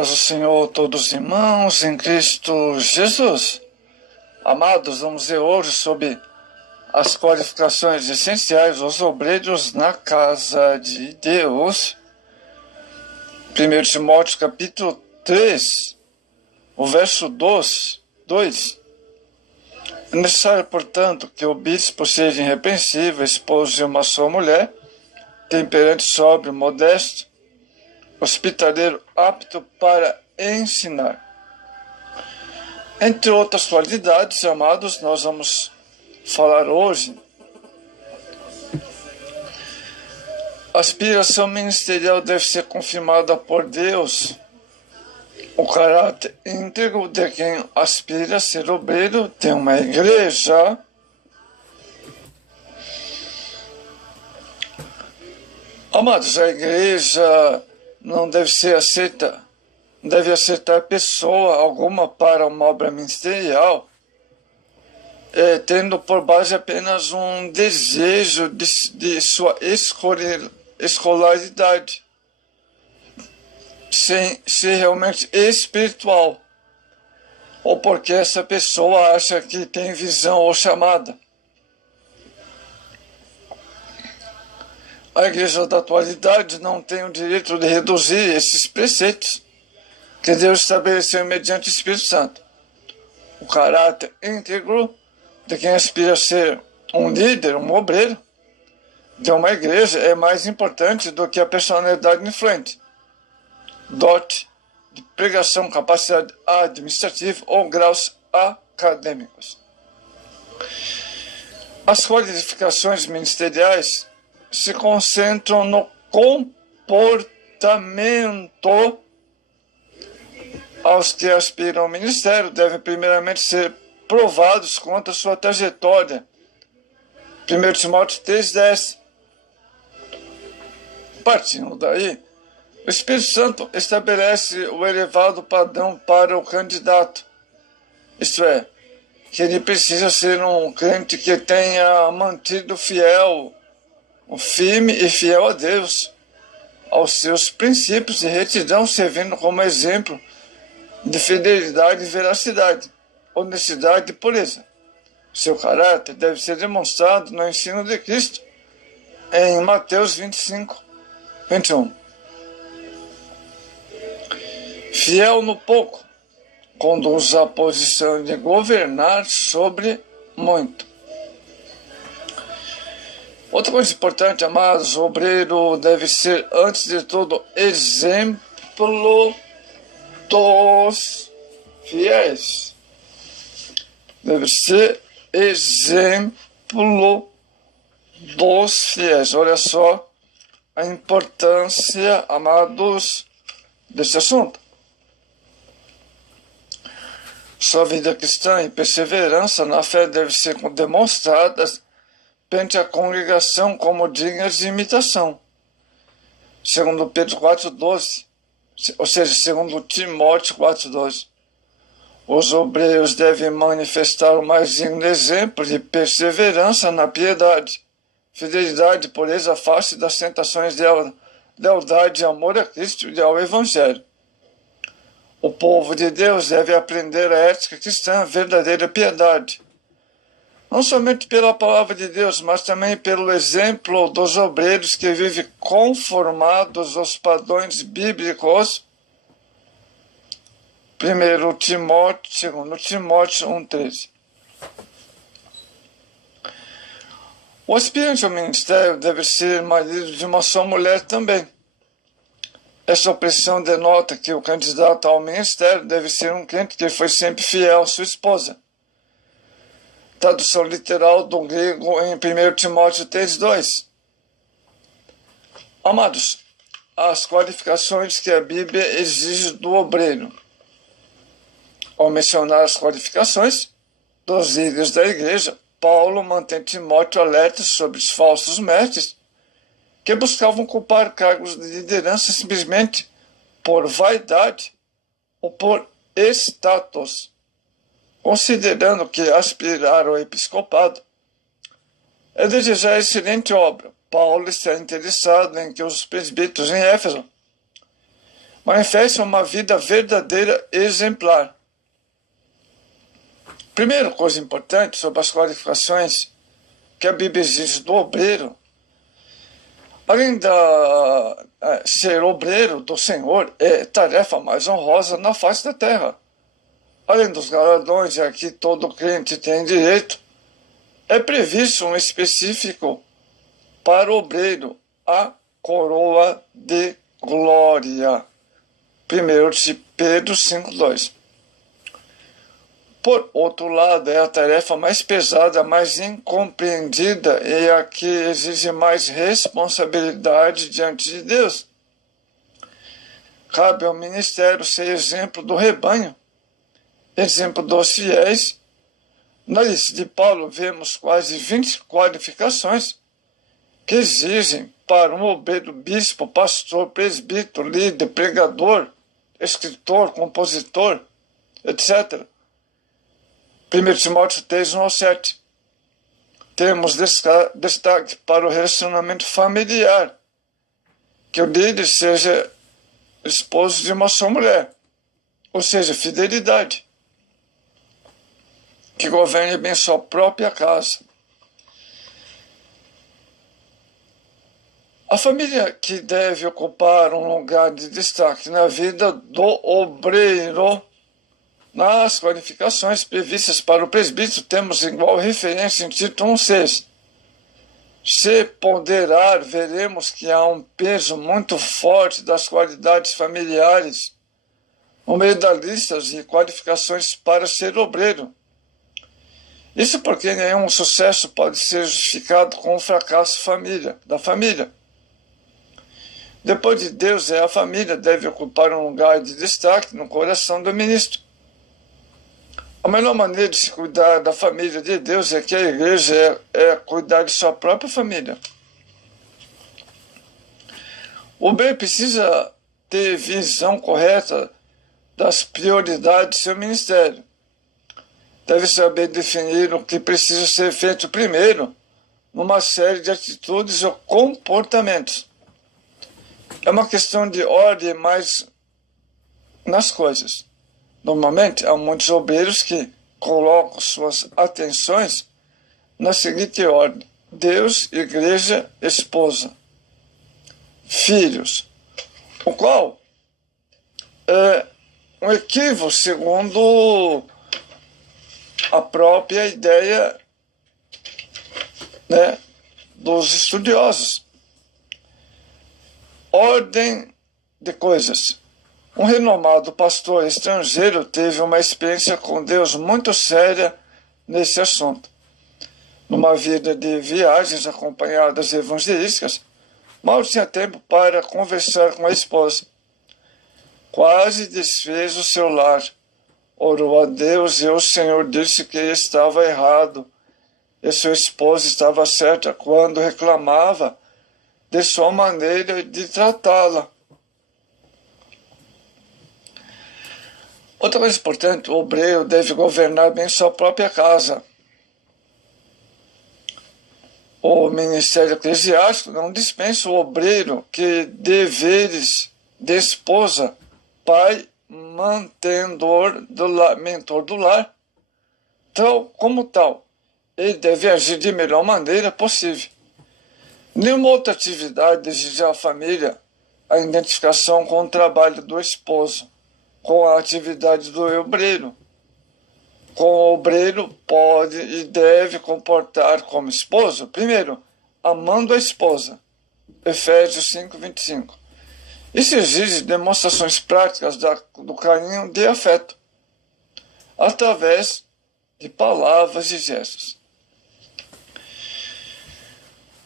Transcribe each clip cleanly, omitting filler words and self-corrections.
Paz do Senhor, todos os irmãos em Cristo Jesus. Amados, vamos ver hoje sobre as qualificações essenciais dos obreiros na casa de Deus. 1 Timóteo capítulo 3, o verso 2. É necessário, portanto, que o bispo seja irrepreensível, esposo de uma só mulher, temperante, sóbrio, modesto, hospitaleiro, apto para ensinar. Entre outras qualidades, amados, nós vamos falar hoje. A aspiração ministerial deve ser confirmada por Deus. O caráter íntegro de quem aspira a ser obreiro de uma igreja. Amados, a igreja não deve aceitar pessoa alguma para uma obra ministerial, tendo por base apenas um desejo de sua escolaridade, sem ser realmente espiritual, ou porque essa pessoa acha que tem visão ou chamada. A igreja da atualidade não tem o direito de reduzir esses preceitos que Deus estabeleceu mediante o Espírito Santo. O caráter íntegro de quem aspira a ser um líder, um obreiro de uma igreja é mais importante do que a personalidade influente, dote de pregação, capacidade administrativa ou graus acadêmicos. As qualificações ministeriais se concentram no comportamento. Aos que aspiram ao ministério devem primeiramente ser provados quanto à sua trajetória. 1 Timóteo 3,10. Partindo daí, o Espírito Santo estabelece o elevado padrão para o candidato. Isto é, que ele precisa ser um crente que tenha mantido firme e fiel a Deus, aos seus princípios de retidão, servindo como exemplo de fidelidade e veracidade, honestidade e pureza. Seu caráter deve ser demonstrado no ensino de Cristo, em Mateus 25, 21. Fiel no pouco, conduz à posição de governar sobre muito. Outra coisa importante, amados, o obreiro deve ser, antes de tudo, exemplo dos fiéis. Deve ser exemplo dos fiéis. Olha só a importância, amados, desse assunto. Sua vida cristã e perseverança na fé deve ser demonstradas perante a congregação como dignas de imitação. Segundo Pedro 4,12, ou seja, segundo Timóteo 4,12. Os obreiros devem manifestar o mais digno exemplo de perseverança na piedade, fidelidade, pureza, face das tentações de lealdade e amor a Cristo e ao Evangelho. O povo de Deus deve aprender a ética cristã, a verdadeira piedade, não somente pela palavra de Deus, mas também pelo exemplo dos obreiros que vivem conformados aos padrões bíblicos. 1 Timóteo, 2 Timóteo 1,13. O aspirante ao ministério deve ser marido de uma só mulher também. Essa opressão denota que o candidato ao ministério deve ser um crente que foi sempre fiel à sua esposa. Tradução literal do grego em 1 Timóteo 3,2. Amados, as qualificações que a Bíblia exige do obreiro. Ao mencionar as qualificações dos líderes da igreja, Paulo mantém Timóteo alerta sobre os falsos mestres que buscavam ocupar cargos de liderança simplesmente por vaidade ou por status, considerando que aspirar ao episcopado é desejar excelente obra. Paulo está interessado em que os presbíteros em Éfeso manifestam uma vida verdadeira exemplar. Primeira coisa importante sobre as qualificações que a Bíblia exige do obreiro, além de ser obreiro do Senhor, é tarefa mais honrosa na face da terra. Além dos galardões a que todo crente tem direito, é previsto um específico para o obreiro, a coroa de glória. 1 de Pedro 5,2. Por outro lado, é a tarefa mais pesada, mais incompreendida e a que exige mais responsabilidade diante de Deus. Cabe ao ministério ser exemplo do rebanho, exemplo dos fiéis. Na lista de Paulo, vemos quase 20 qualificações que exigem para um obreiro, bispo, pastor, presbítero, líder, pregador, escritor, compositor, etc. 1 Timóteo 3, 1 ao 7. Temos destaque para o relacionamento familiar, que o líder seja esposo de uma só mulher, ou seja, fidelidade, que governe bem sua própria casa. A família que deve ocupar um lugar de destaque na vida do obreiro. Nas qualificações previstas para o presbítero, temos igual referência em Tito 1,6. Se ponderar, veremos que há um peso muito forte das qualidades familiares no meio da lista de qualificações para ser obreiro. Isso porque nenhum sucesso pode ser justificado com o fracasso da família. Depois de Deus, a família deve ocupar um lugar de destaque no coração do ministro. A melhor maneira de se cuidar da família de Deus é que a igreja é cuidar de sua própria família. O obreiro precisa ter visão correta das prioridades do seu ministério. Deve saber definir o que precisa ser feito primeiro numa série de atitudes ou comportamentos. É uma questão de ordem mais nas coisas. Normalmente, há muitos obreiros que colocam suas atenções na seguinte ordem: Deus, igreja, esposa, filhos, o qual é um equívoco segundo a própria ideia, dos estudiosos. Ordem de coisas. Um renomado pastor estrangeiro teve uma experiência com Deus muito séria nesse assunto. Numa vida de viagens acompanhadas evangelísticas, mal tinha tempo para conversar com a esposa. Quase desfez o seu lar. Orou a Deus e o Senhor disse que estava errado e sua esposa estava certa quando reclamava de sua maneira de tratá-la. Outra coisa importante, o obreiro deve governar bem sua própria casa. O ministério eclesiástico não dispensa o obreiro que deveres de esposa, pai, mentor do lar, tal como tal. Ele deve agir de melhor maneira possível. Nenhuma outra atividade exige à família a identificação com o trabalho do esposo, com a atividade do obreiro. Com o obreiro pode e deve comportar como esposo, primeiro, amando a esposa. Efésios 5:25. Isso exige demonstrações práticas do carinho de afeto, através de palavras e gestos.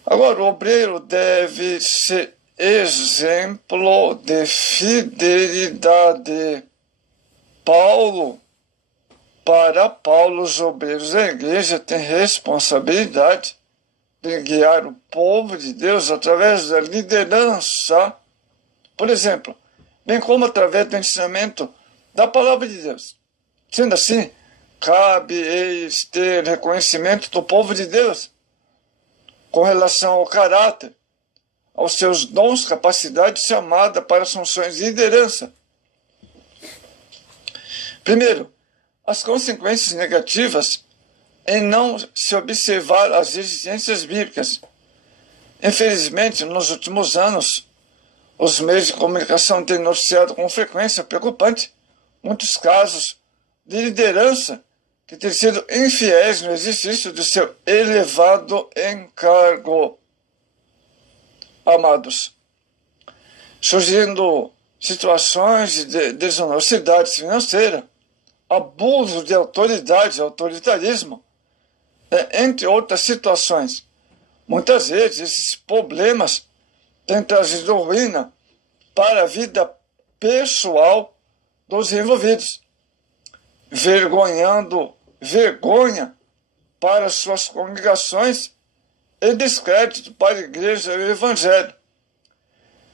Agora, o obreiro deve ser exemplo de fidelidade. Para Paulo, os obreiros da igreja têm responsabilidade de guiar o povo de Deus através da liderança, por exemplo, bem como através do ensinamento da palavra de Deus. Sendo assim, cabe eles ter reconhecimento do povo de Deus com relação ao caráter, aos seus dons, capacidade chamada para as funções de liderança. Primeiro, as consequências negativas em não se observar as exigências bíblicas. Infelizmente, nos últimos anos, os meios de comunicação têm noticiado com frequência preocupante muitos casos de liderança que têm sido infiéis no exercício de seu elevado encargo. Amados, surgindo situações de desonestidade financeira, abuso de autoridade, autoritarismo, entre outras situações. Muitas vezes esses problemas têm trazido ruína para a vida pessoal dos envolvidos, vergonha para suas congregações e descrédito para a igreja e o evangelho.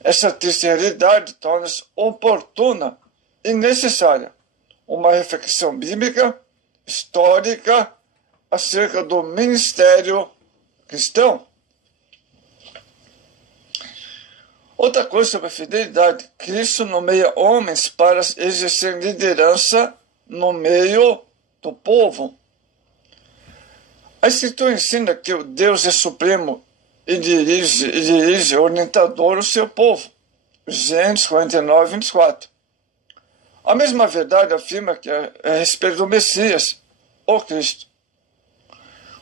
Essa triste realidade torna-se oportuna e necessária uma reflexão bíblica, histórica, acerca do ministério cristão. Outra coisa sobre a fidelidade: Cristo nomeia homens para exercer liderança no meio do povo. A Escritura ensina que o Deus é supremo e dirige orientador o seu povo. Gênesis 49, 24. A mesma verdade afirma que é a respeito do Messias, o Cristo.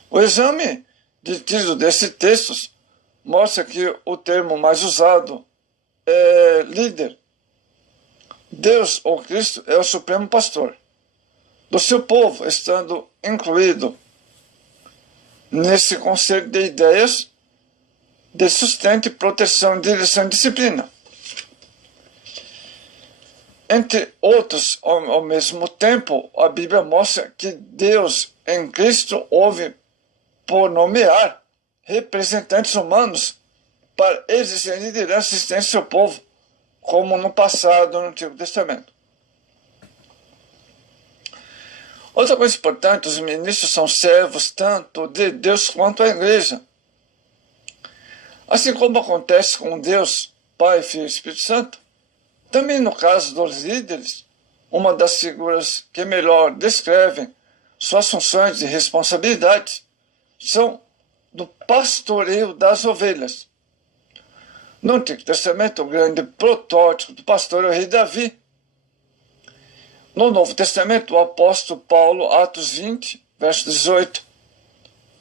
O exame de título desses textos mostra que o termo mais usado é líder. Deus, ou Cristo, é o supremo pastor do seu povo, estando incluído nesse conceito de ideias de sustento e proteção, direção e disciplina. Entre outros, ao mesmo tempo, a Bíblia mostra que Deus, em Cristo, houve por nomear representantes humanos para exercer liderança e assistência ao seu povo, como no passado, no Antigo Testamento. Outra coisa importante: os ministros são servos tanto de Deus quanto da igreja. Assim como acontece com Deus, Pai, Filho e Espírito Santo, também no caso dos líderes, uma das figuras que melhor descrevem suas funções e responsabilidades são do pastoreio das ovelhas. No Antigo Testamento, o grande protótipo do pastor é o rei Davi. No Novo Testamento, o apóstolo Paulo, Atos 20, verso 18.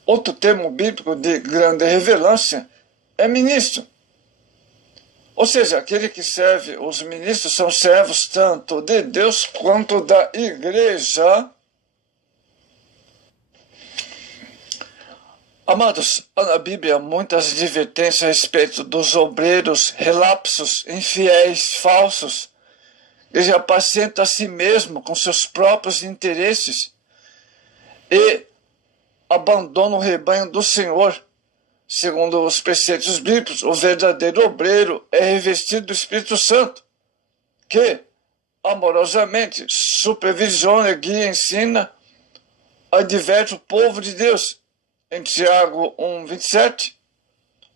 Outro termo bíblico de grande relevância é ministro. Ou seja, aquele que serve, os ministros são servos tanto de Deus quanto da igreja. Amados, na Bíblia há muitas advertências a respeito dos obreiros relapsos, infiéis, falsos, que já apacentam a si mesmo com seus próprios interesses e abandonam o rebanho do Senhor. Segundo os preceitos bíblicos, o verdadeiro obreiro é revestido do Espírito Santo, que amorosamente supervisiona, guia, ensina, adverte o povo de Deus. Em Tiago 1, 27,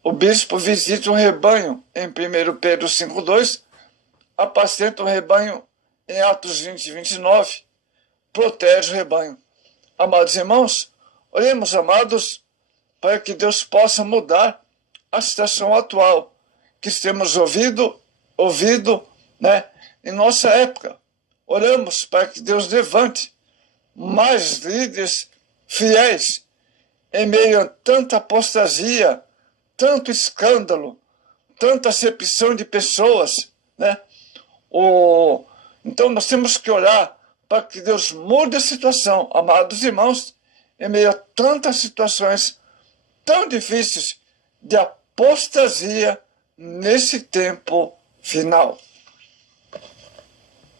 o bispo visita um rebanho. Em 1 Pedro 5, 2, apacenta o rebanho. Em Atos 20, 29, protege o rebanho. Amados irmãos, oremos, amados, para que Deus possa mudar a situação atual que temos ouvido, em nossa época. Oramos para que Deus levante mais líderes fiéis em meio a tanta apostasia, tanto escândalo, tanta acepção de pessoas, Então nós temos que orar para que Deus mude a situação, amados irmãos, em meio a tantas situações tão difíceis de apostasia nesse tempo final.